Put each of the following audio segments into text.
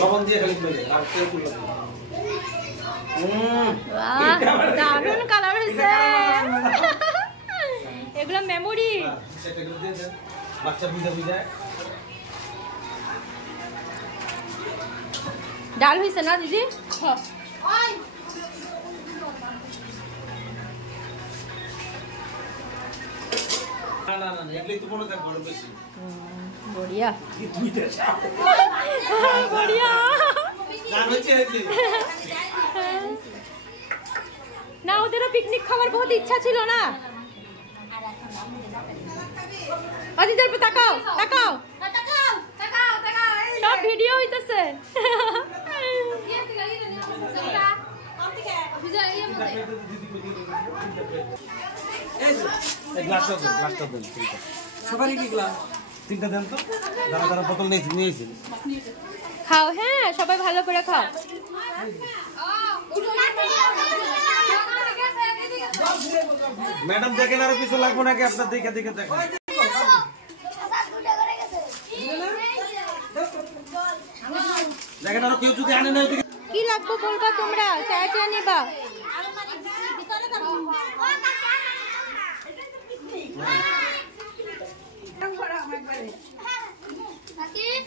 লবণ দিয়ে খালি মেরে আর তেল তুলে দিই। দারুণ কালার হয়েছে। এগুলো মেমোরি। সেটা করে দিয়ে দেন বাচ্চা বুঝে বুঝে। ডাল হয়েছে না দিদি? না না না এগুলোই তো মনে থাকবে আরো বেশি। বড়িয়া দুইটা চাপ বড়িয়া গান হচ্ছে হচ্ছে না, ওদেরও পিকনিক খাওয়ার বহুত ইচ্ছা ছিল না। অজিদের উপর তাকাও তাকাও সব ভিডিও হইতেছে। এই গ্লাসটা দেন তিনটা সবারই কি গ্লাস তিনটা দেন তো যারা যারা বোতল নিয়েছি খাও। হ্যাঁ সবাই ভালো করে খাও। ম্যাডাম দেখেন আরো কিছু লাগবো নাকি আপনার দেখে দেখে দেখেন দেখেন আরো কেউ যদি আনে না কি লাগবে বলবা তোমরা, চায় চায় নিবা।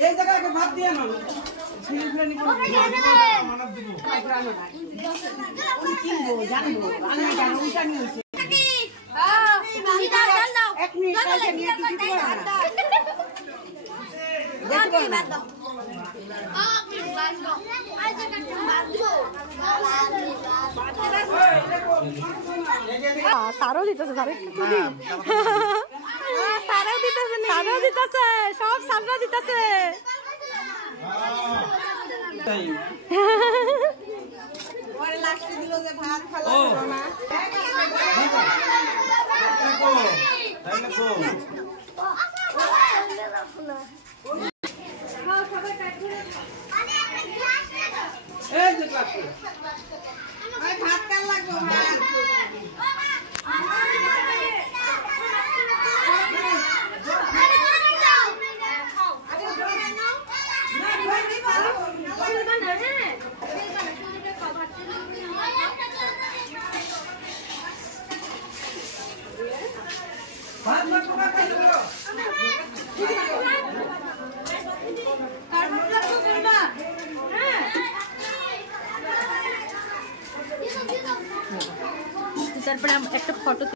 এই জায়গাকে ভাত দিয়ে না কিনবো জানবো আমি জানো উল্টা নিয়েছি এক মিনিট নিয়ে দিতে সারও দিতেছে, সারও দিতেছে, সব সাররা দিতেছে। পরে লাস্টে দিল যে ভাত খালো না ভাত কার লাগবে তারপরে একটা ফটো